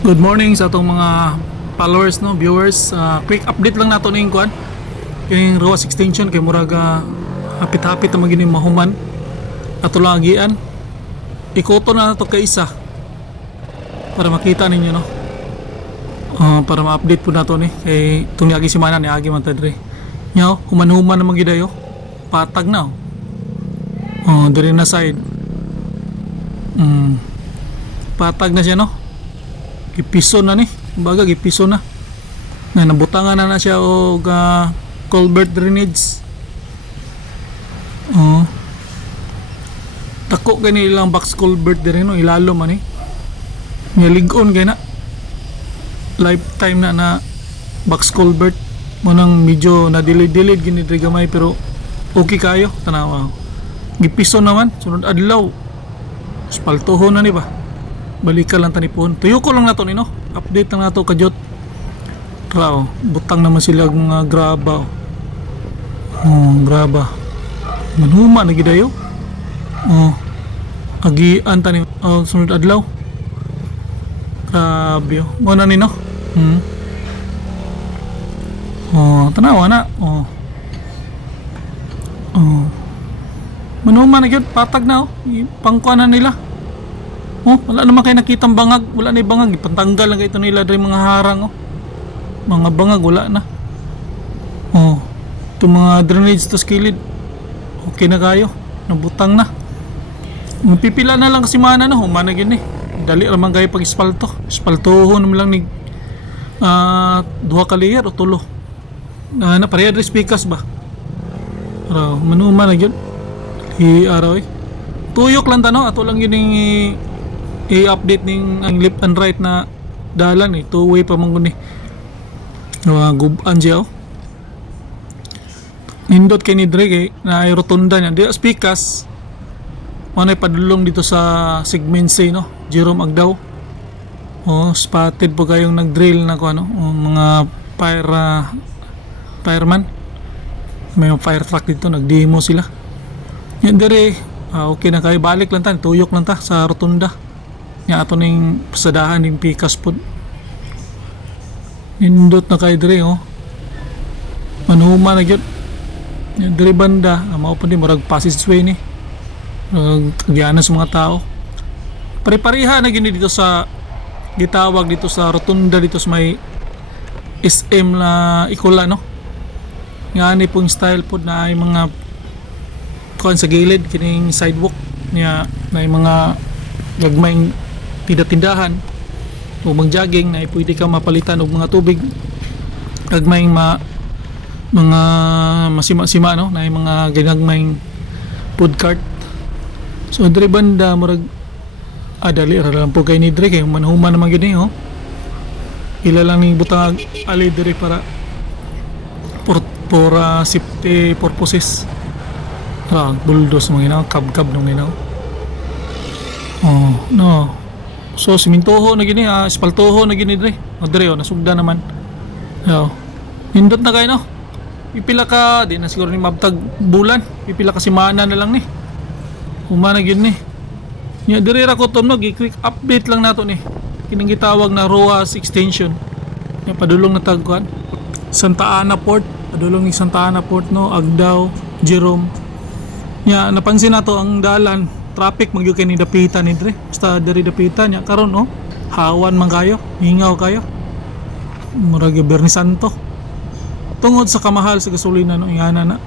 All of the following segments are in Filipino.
Good morning sa atong mga followers, no, viewers. Quick update lang nato ning kuan. Kining ROAS extension kay murag hapit-hapit na magini mahuman. Ato lang agian. Ikoto na nato kay isa para makita ninyo, no. Para ma-update po nato ni kay tung agi semana ni agi man tadre. Nya human-human na magidayo. Patag na. Diri na side. Patag na siya, no. Gipiso na ni, kumbaga gipiso na nabutangan na siya og culvert drainage. Tako gani ilang box culvert dire, no, ilalo man ni niligon gay na lifetime na box culvert mo nang medyo na dilid gini dire gamay pero okay kayo tanawa. Gipiso naman sunod adlaw spaltoho na ni ba, balikan lang tanipon. Tuyo ko lang nato ni, no. Update lang nato kadyot. Tara, butang naman sila mga graba. Graba. Manhuma na gidayo. Agian tani sunod adlaw. Grabe. Mo na ni, no. Tanawa na. Manhuma na gyud, patag na pangkuanan nila. Wala naman kayo nakitang bangag. Wala na yung bangag. Ipantanggal lang ito nila dari mga harang. Mga bangag wala na. Ito mga drainage to skilid. Okay na kayo. Nabutang na. Pipila na lang kasi mana na. Humana gini. Dali naman kayo pag ispalto. Ispaltoho naman lang ni duha ka layer o tulo. Napareha rin speakers ba? Manuma na yun. Araw tuyok lang tano. Ato lang yun yung i-update ning ang left and right na dalan two-way pa man guni. Guban siya nindot kay ni Dre kay na ay rotunda niya di speakers manay padulong dito sa segment C, no, Jerome Agdaw. Spotted po kayong nag-drill na ko mga fireman, may fire truck dito, nag-demo sila yan dire. Okay na kayo, balik lang ta, tuyok lang ta sa rotunda nga ato ning pasadahan ning pikas pod. Nindot na kay dire manhuma na gyud dire banda. Mao pud ni murag passageway ni agyanan sa mga tao. Pare-pareha na gini dito sa gitawag dito sa rotunda dito sa may SM na Ikola, no. Nga ni pong style pod na ay mga kuan sa gilid kining sidewalk niya na mga gagmayng tindahan o mag-jogging na pwede ka mapalitan og mga tubig gagmayng mga masima-sima, no, na mga ginagmayng food cart. So dire banda murag dali ra lang po kay ni Dre kay manhuman naman gyud ni ila lang ning butang ali dire para for safety purposes. Bulldoze mga ginaw, kab-kab nung ginaw. No. So simintoho na gini, espaltoho na gini Dre. Dre nasugda naman. Nindot na kayo, no. Pipila ka, di na siguro ni mabtag bulan. Pipila ka simana na lang ni. Humana gyud ni. Nya dire ra ko tom no, quick update lang nato ni. Kining gitawag na ROAS extension. Nya padulong na tagkuan. Santa Ana Port, padulong ni Santa Ana Port, no, Agdaw, Jerome. Nya napansin nato ang dalan traffic magyud kay ni dapitan ni Dre. Basta diri dapitan nya karon hawan man kayo, hingaw kayo. Murag Bernie Santo. Tungod sa kamahal sa gasolina, no, ingana na.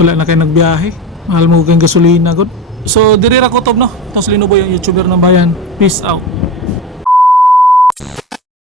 Wala na kay nagbiyahe. Mahal mo kay gasolina gud. So diri ra ko tob, no. Tong Linuboy ang YouTuber ng bayan. Peace out.